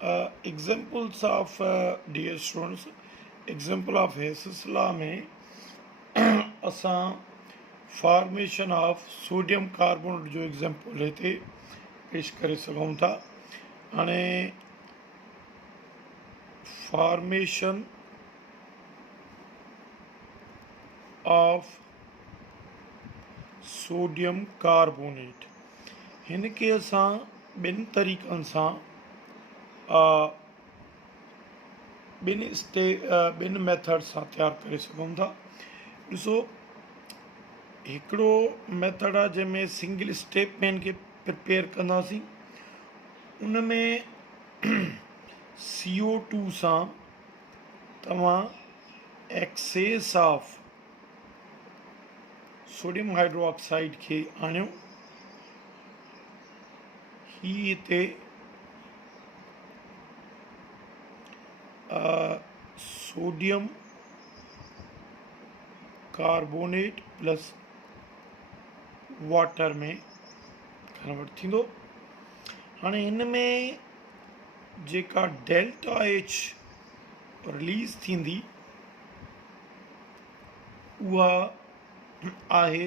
Examples of dear students, example of Hess's law में असां formation of sodium carbonate जो एग्जाम्पल हिते पेश करे सघूं था। हाणे फॉर्मेशन ऑफ सोडियम कार्बोनेट हिन खे असां ॿिनि तरीक़नि सां ॿिनि मेथड सां तयारु करे सघूं था। ॾिसो, हिकिड़ो मेथड आहे जंहिंमें सिंगल स्टेप में हिन खे प्रिपेयर कंदासीं। उन में CO2 सां तव्हां एक्सेस ऑफ सोडियम हाइड्रोक्साइड खे आणियो। ही हिते सोडियम कार्बोनेट प्लस वाटर में कन्वर्ट थींदो। हाणे हिन में जेका डेल्टा एच रिलीज़ थींदी उहा आहे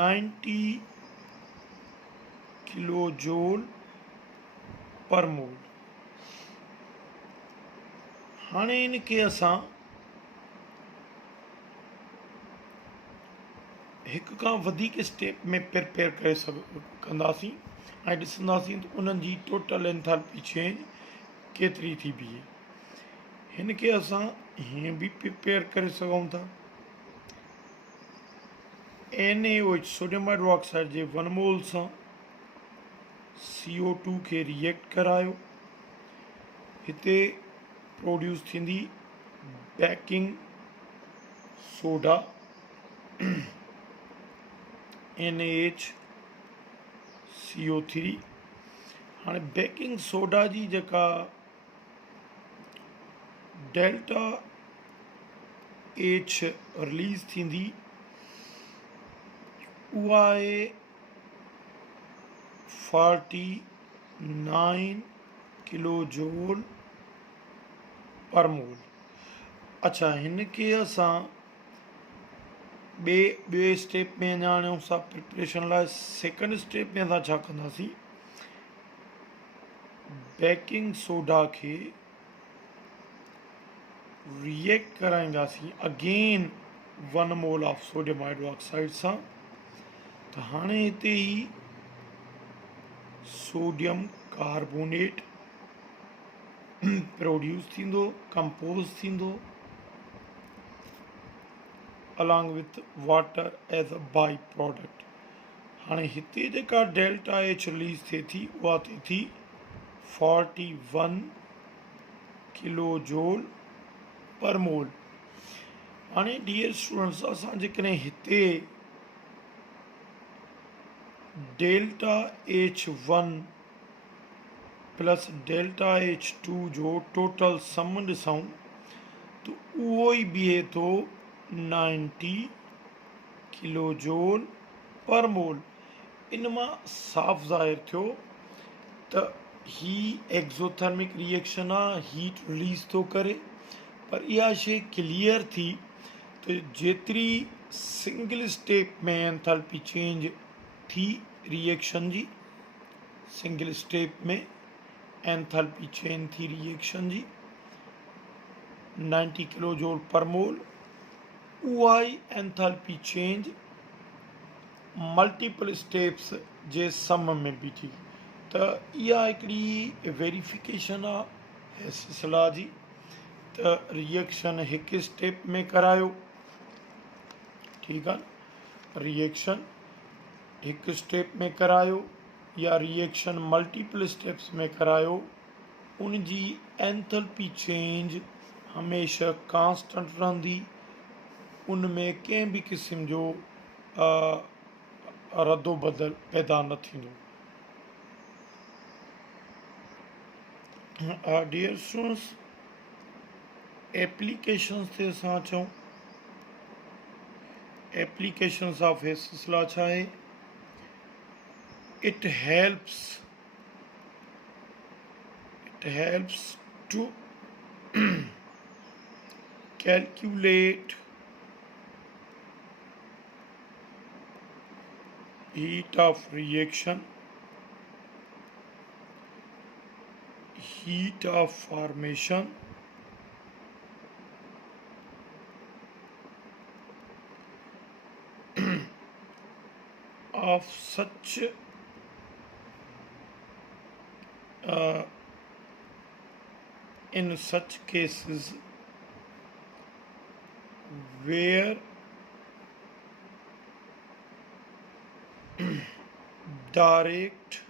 90 किलो जूल पर मोल। हाणे इन खे असां हिकु खां वधीक स्टेप में प्रिपेयर करे कंदासीं ऐं ॾिसंदासीं त उन्हनि जी टोटल एंथैल्पी चेंज केतिरी थी बीहे। हिन खे असां हीअं बि प्रिपेयर करे सघूं था। NaOH सोडियम हाइड्रोक्साइड जे 1 मोल सां CO2 खे रिएक्ट करायो। हिते प्रोड्यूस थींदी बेकिंग सोडा NaHCO3। हाणे बेकिंग सोडा जी जेका डेल्टा एच रिलीज़ थींदी उहा आहे 49 किलो जूल पर मोल। अच्छा, हिन खे असां ॿिए स्टेप में अञा आणियूं था प्रिपरेशन लाइ। सेकेंड स्टेप में असां छा कंदासीं, बेकिंग सोडा खे रिएक्ट कराईंदासीं अगेन 1 मोल ऑफ सोडियम हाइड्रोक्साइड सां। त हाणे हिते ई सोडियम कार्बोनेट प्रोड्यूस थींदो, कंपोज थींदो along with water as a by product. हाणे हिते जेका डेल्टा एच रिलीज़ थिए थी उहा थिए थी 41 किलो जूल पर मोल। हाणे डियर स्टूडेंट्स, असां जेकॾहिं हिते delta H1 plus delta H2 जो टोटल सम ॾिसूं त उहो ई बीहे थो 90 किलो जूल पर मोल। इन मां साफ़ ज़ाहिर थियो त ही एक्ज़ोथर्मिक रिएक्शन आहे, हीट रिलीज़ थो करे। पर इहा शइ क्लियर थी त जेतिरी सिंगल स्टेप में एंथैल्पी चेंज थी रिएक्शन जी, सिंगल स्टेप में एंथैल्पी चेंज थी रिएक्शन जी 90 किलो जूल पर मोल, उहा ई एंथैल्पी चेंज मल्टीपल स्टेप्स जे सम में बि थी। त इहा हिकिड़ी वेरिफिकेशन आहे हेसिस लॉ जी। त रिएक्शन हिकु स्टेप में करायो, ठीकु आहे न, रिएक्शन हिकु स्टेप में करायो या रिएक्शन मल्टीपल स्टेप्स में करायो, उन जी एंथैल्पी चेंज हमेशह कांस्टेंट रहंदी। उन में कंहिं बि क़िस्म जो रदो बदल पैदा न थींदो। डियर स्टूडेंट्स, एप्लीकेशंस ते असां अचूं। एप्लीकेशंस ऑफ हेसिस लॉ छा आहे? It helps helps to calculate heat of reaction, heat of formation, of such in such cases where direct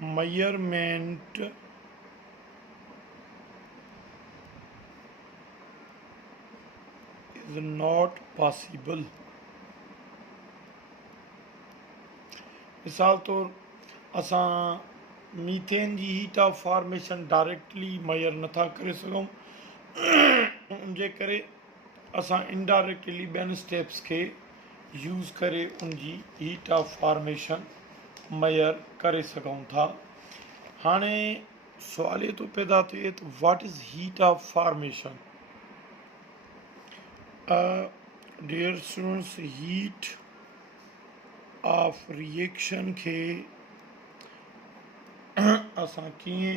measurement is not possible. मिसाल तौर असां मीथेन जी heat of formation directly measure नथा करे सघूं, उनजे करे असां इनडायरेक्टली ॿियनि स्टेप्स खे यूज़ करे उन जी हीट ऑफ फॉर्मेशन मेजर करे सघूं था। हाणे सुवाल ये तो पैदा थिए त what is heat of formation. Dear students, heat of reaction के असां कीअं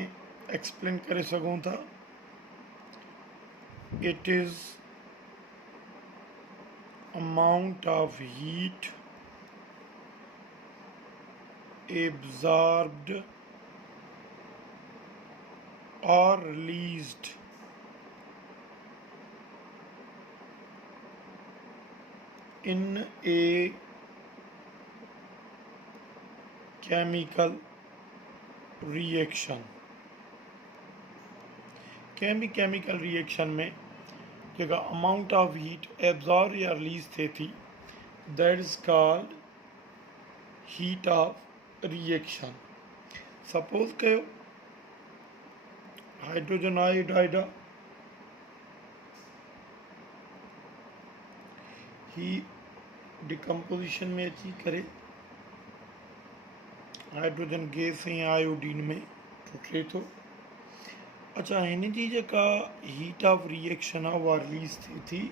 एक्सप्लेन करे सघूं था। It is amount of heat absorbed or released in a chemical reaction। कंहिं भी केमिकल रिएक्शन में जेका अमाउंट ऑफ हीट एब्जॉर्ब या रिलीज थिए थी, that is called heat of reaction. Suppose कयो हाइड्रोजन आयोडाइड ही डिकम्पोजिशन में अची करे हाइड्रोजन गैस ऐं आयोडीन में टुटे थो। अच्छा, हिन जी जेका हीट ऑफ रिएक्शन आहे उहा रिलीज़ थिए थी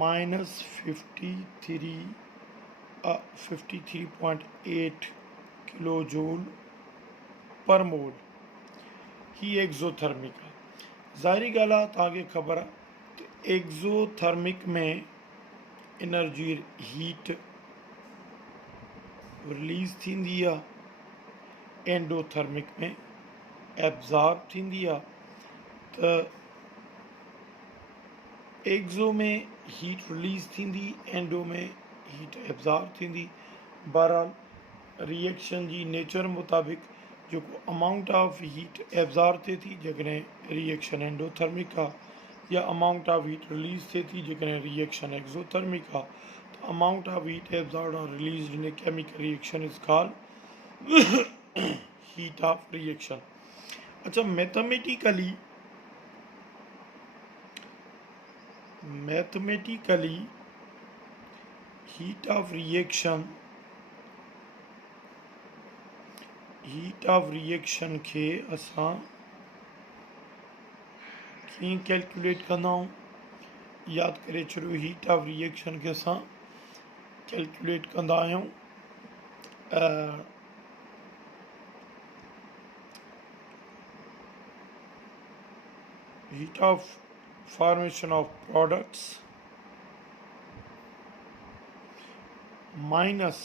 -53.8 किलो जूल पर मोल। ही एक्ज़ोथर्मिक आहे। ज़ाहिरी ॻाल्हि आहे, तव्हांखे ख़बर आहे त एक्ज़ोथर्मिक में एनर्जी हीट रिलीज़ थींदी आहे, एंडोथर्मिक में एब्जॉर्ब थींदी आहे। त एक्ज़ो में हीट रिलीज़ थींदी, एंडो में हीट एब्जॉर्ब थींदी। बहरहाल रिएक्शन जी नेचर मुताबिक़ जेको अमाउंट ऑफ हीट एब्जॉर्ब थिए थी जेकॾहिं रिएक्शन एंडोथर्मिक आहे, या अमाउंट ऑफ हीट रिलीज़ थिए थी जेकॾहिं रिएक्शन एक्ज़ोथर्मिक आहे। त अमाउंट ऑफ हीट एब्जॉर्ब और रिलीज़ इन a chemical reaction is called heat of reaction. अच्छा, मैथमेटिकली हीट ऑफ रिएक्शन के असां कीअं कैलकुलेट कंदा आहियूं, यादि करे छॾियो। हीट ऑफ रिएक्शन के असां कैलकुलेट कंदा आहियूं heat of formation of products minus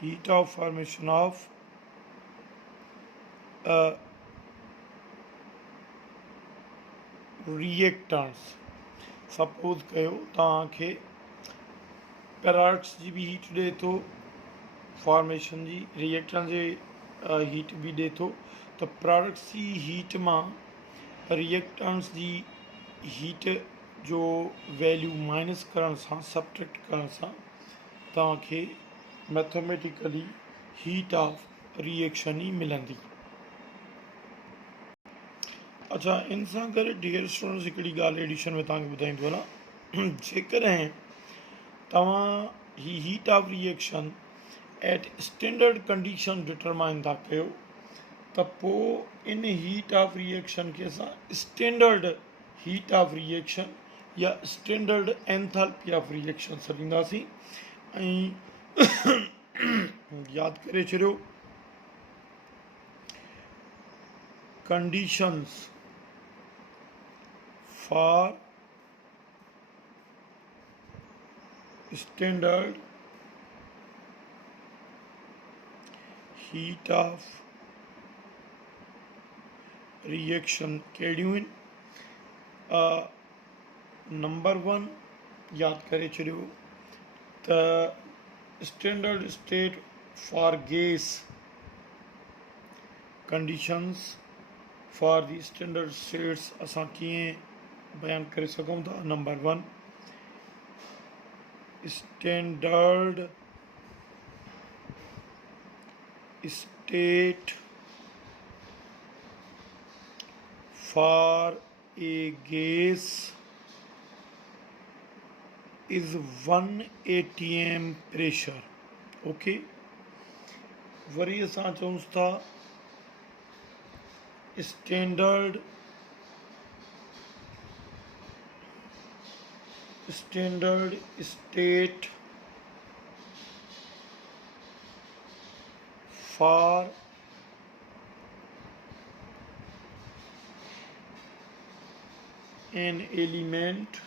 heat of formation of reactants। Suppose कयो तव्हांखे प्रोडक्ट्स जी भी हीट ॾिए थो, फॉर्मेशन जी रिएक्टेंट जी हीट भी ॾिए थो, तो प्रोडक्ट्स जी हीट मां रिएक्टेंट्स जी हीट जो वैल्यू माइनस करण सां, सब्ट्रैक्ट करण सां तव्हांखे मैथमेटिकली हीट ऑफ रिएक्शन ही मिलंदी। अच्छा, इन सां गॾु डियर स्टूडेंट्स हिकिड़ी ॻाल्हि एडिशन में तव्हांखे ॿुधाईंदो वञा। जेकॾहिं तव्हां heat of reaction at standard condition determine था कयो त पोइ इन हीट ऑफ रिएक्शन खे असां स्टैंडर्ड हीट ऑफ रिएक्शन या स्टैंडर्ड एंथैल्पी ऑफ रिएक्शन सॾींदासीं। ऐं यादि करे छॾियो, conditions for standard heat of reaction कहिड़ियूं आहिनि? नंबर 1 यादि करे छॾियो त standard state for gas, conditions for the standard states असां कीअं बयानु करे सघूं था। नंबर 1, standard state for a gas is 1 atm pressure. Okay, worry असां चऊं था standard state for an element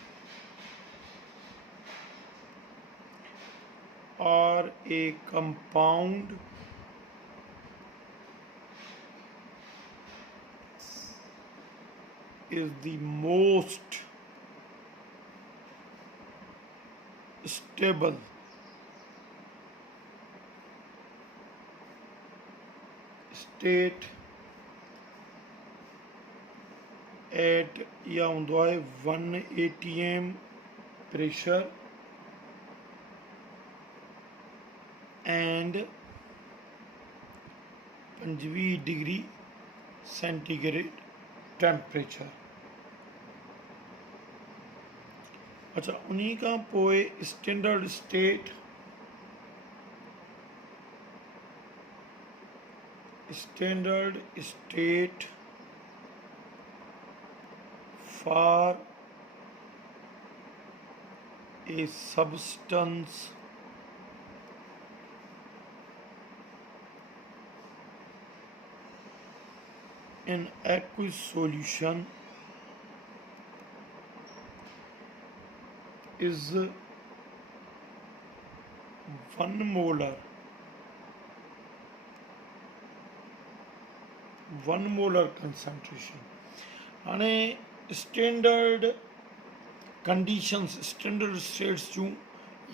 or a compound is the most stable state at या हूंदो आहे 1 atm pressure and 25 degree centigrade temperature. अच्छा, उन्हीं खां पोइ standard state for a substance in aqueous solution is 1 molar concentration। हाणे standard conditions standard states जूं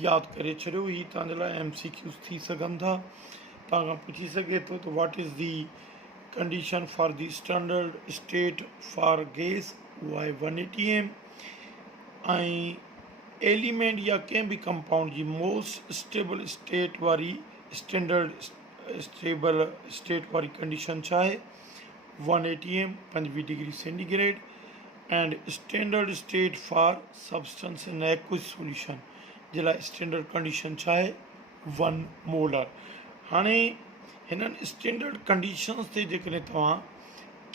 यादि करे छॾियो। ही तव्हांजे लाइ MCQs थी सघनि था। तव्हां खां पुछी सघे थो त what is the condition for the standard state for gas, उहा आहे 1 atm। ऐं एलिमेंट या कंहिं बि कंपाउंड जी मोस्ट स्टेबल स्टेट वारी स्टैंडर्ड स्टेबल स्टेट वारी कंडीशन छा आहे? 1 atm 25 degree centigrade. And standard state for substance in aqueous solution जे लाइ स्टैंडर्ड कंडीशन छा आहे? 1 मोलर। हाणे हिननि स्टैंडर्ड कंडीशंस ते जेकॾहिं तव्हां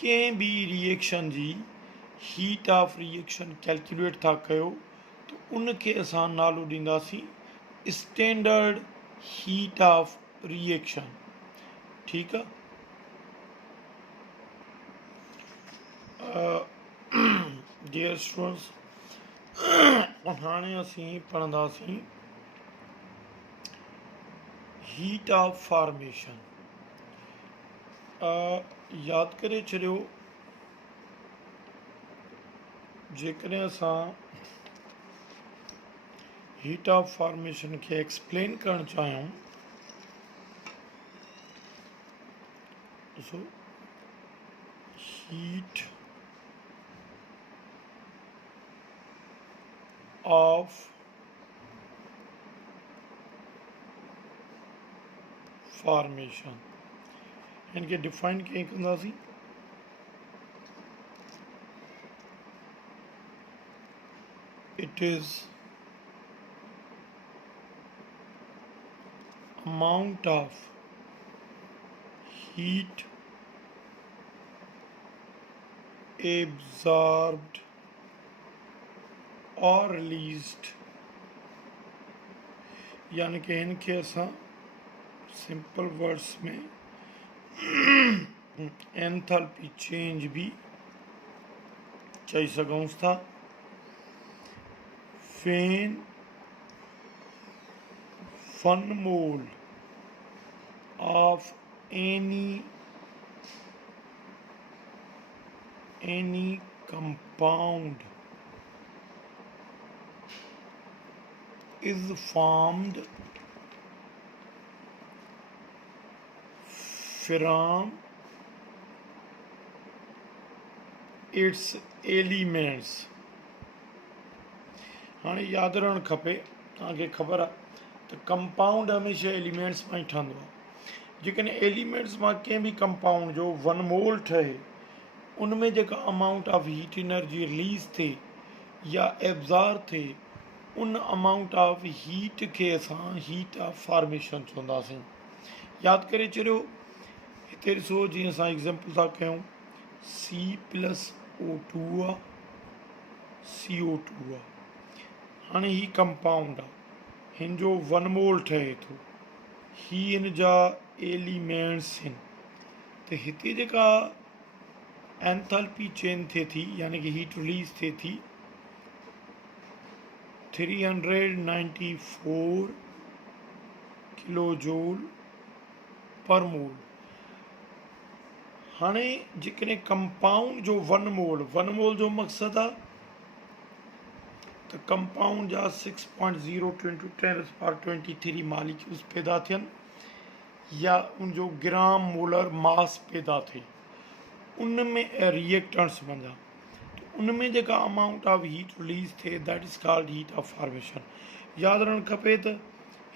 कंहिं बि रिएक्शन जी हीट ऑफ रिएक्शन कैलकुलेट था कयो त उनखे असां नालो ॾींदासीं स्टैंडर्ड हीट ऑफ रिएक्शन। ठीकु आहे डियर स्टूडेंट्स, हाणे असीं पढ़ंदासीं हीट ऑफ फॉर्मेशन। यादि करे छॾियो, जेकॾहिं असां हीट ऑफ फॉर्मेशन खे एक्सप्लेन करणु चाहियूं, ॾिसो हीट ऑफ फॉर्मेशन, इनके डिफाइन कीअं कंदासीं? it is amount of heat absorbed or released, यानी कि इनके असां सिंपल वर्ड्स में एंथैल्पी चेंज भी चई सघूं था। when 1 mole of any compound is formed from its elements। हाँ याद रहणु खपे, तव्हांखे ख़बर आहे त कंपाउंड हमेशह एलिमेंट्स मां ई ठहंदो आहे। जेकॾहिं एलिमेंट्स मां कंहिं बि कंपाउंड जो 1 मोल ठहे, उन में जेका amount of heat energy release थिए या एब्ज़ॉर्ब थिए, उन अमाउंट ऑफ हीट खे असां हीट ऑफ फॉर्मेशन चवंदासीं। यादि करे छॾियो, हिते ॾिसो जीअं असां एग्ज़ाम्पल था कयूं, C+O2 आहे, CO2 आहे। हाणे ही कंपाउंड आहे, हिन जो 1 मोल ठहे थो, ही हिन जा एलिमेंट्स आहिनि। त हिते जेका एंथैल्पी चेंज थिए थी, यानी कि हीट रिलीज़ थिए थी 394 किलो जूल पर मोल। हाणे जेकॾहिं कंपाउंड जो 1 मोल जो मक़सदु आहे त कंपाउंड जा 6.02 × 10⁻23 मालिक्यूल्स पैदा थियनि या उनजो ग्राम मोलर मास पैदा थिए, उन में रिएक्टेंट्स बणिजा, तो उन में जेका अमाउंट ऑफ हीट रिलीज़ थिए that is called heat of formation. यादि रहणु खपे त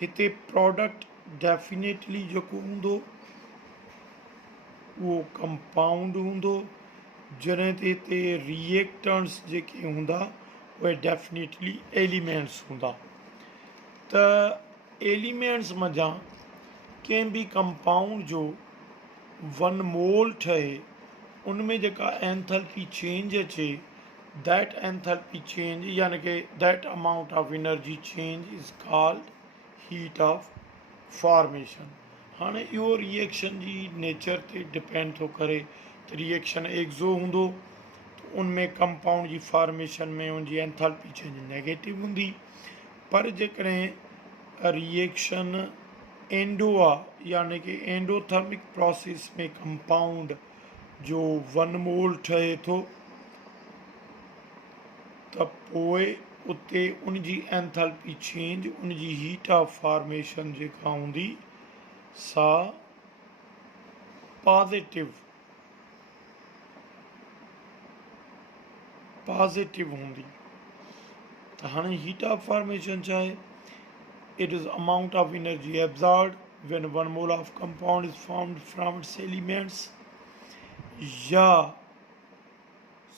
हिते प्रोडक्ट डेफिनेटली जेको हूंदो उहो कंपाउंड हूंदो, जॾहिं ते हिते रिएक्टेंट्स जेके हूंदा उहे डेफिनेटली एलिमेंट्स हूंदा। त एलिमेंट्स मंझां कंहिं बि कंपाउंड जो 1 मोल ठहे, उन में जेका एंथैल्पी चेंज अचे, दैट एंथैल्पी चेंज यानी कि that amount of energy change is called heat of formation. हाणे इहो रिएक्शन जी नेचर ते डिपेंड थो करे त रिएक्शन एक्ज़ो हूंदो त उनमें कंपाउंड जी फॉर्मेशन में उनजी एंथैल्पी चेंज नेगेटिव हूंदी, पर जेकॾहिं रिएक्शन एंडो आहे, यानी कि एंडोथर्मिक प्रोसेस में कंपाउंड जो 1 मोल ठहे थो, त पोइ उते उनजी एंथैल्पी चेंज, उनजी हीट ऑफ फॉर्मेशन जेका हूंदी सा पॉजिटिव हूंदी। त हाणे हीट ऑफ फॉर्मेशन छा आहे? It is amount of energy absorbed when 1 mole of compound is formed from its elements, या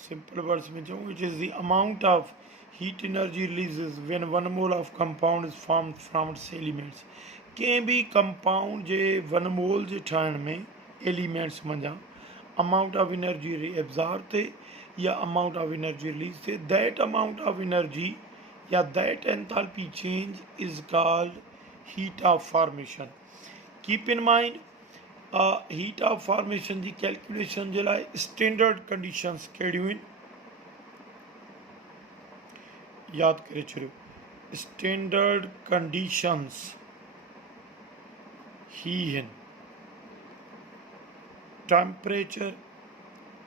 सिंपल वर्ड्स में चऊं, it is the amount of heat energy releases when 1 mole of compound is formed from its elements. कंहिं बि कंपाउंड जे 1 मोल जे ठाहिण में एलिमेंट्स मंझां amount of energy absorb थिए या अमाउंट ऑफ एनर्जी रिलीज़ थिए, दैट अमाउंट ऑफ एनर्जी या that enthalpy change is called heat of formation. Keep in mind, heat of formation जी कैलकुलेशन जे लाइ स्टैंडर्ड कंडीशंस कहिड़ियूं आहिनि, यादि करे छॾियो। स्टैंडर्ड कंडीशंस ही आहिनि: टेम्परेचर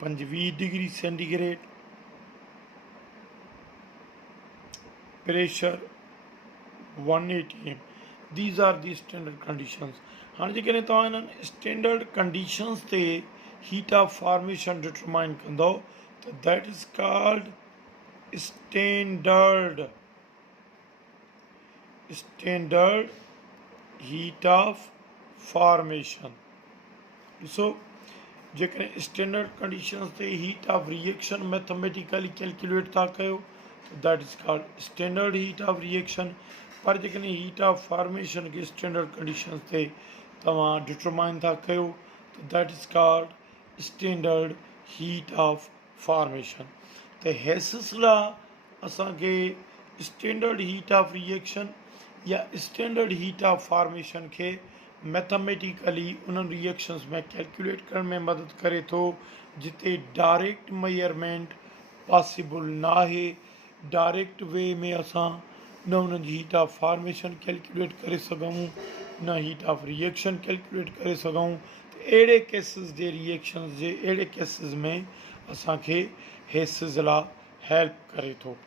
25 degree centigrade, pressure 180 atm। These are the standard conditions. हाणे जेकॾहिं तव्हां इन्हनि स्टैंडर्ड कंडीशंस ते हीट ऑफ फॉर्मेशन डिटरमाइन कंदव त that is called standard heat of formation. ॾिसो, जेकॾहिं स्टैंडर्ड कंडीशंस ते heat of reaction mathematically calculate था कयो त that is called standard heat of reaction. पर जेकॾहिं हीट ऑफ फॉर्मेशन खे स्टैंडर्ड कंडीशंस ते तव्हां डिटरमाइन था कयो त that is called standard heat of formation. त हे सिलसिला असांखे स्टैंडर्ड हीट ऑफ रिएक्शन या स्टैंडर्ड हीट ऑफ फॉर्मेशन खे मैथमेटिकली उन्हनि रिएक्शंस में कैलकुलेट करण में मदद करे थो जिते डायरेक्ट मेजरमेंट पॉसिबल ना आहे। डायरेक्ट वे में असां न उन्हनि जी हीट ऑफ फॉर्मेशन कैलकुलेट करे सघूं न हीट ऑफ रिएक्शन कैलकुलेट करे सघूं। त अहिड़े केसिस जे रिएक्शन्स जे अहिड़े केसिस में असांखे हे सिलसिला हेल्प करे थो।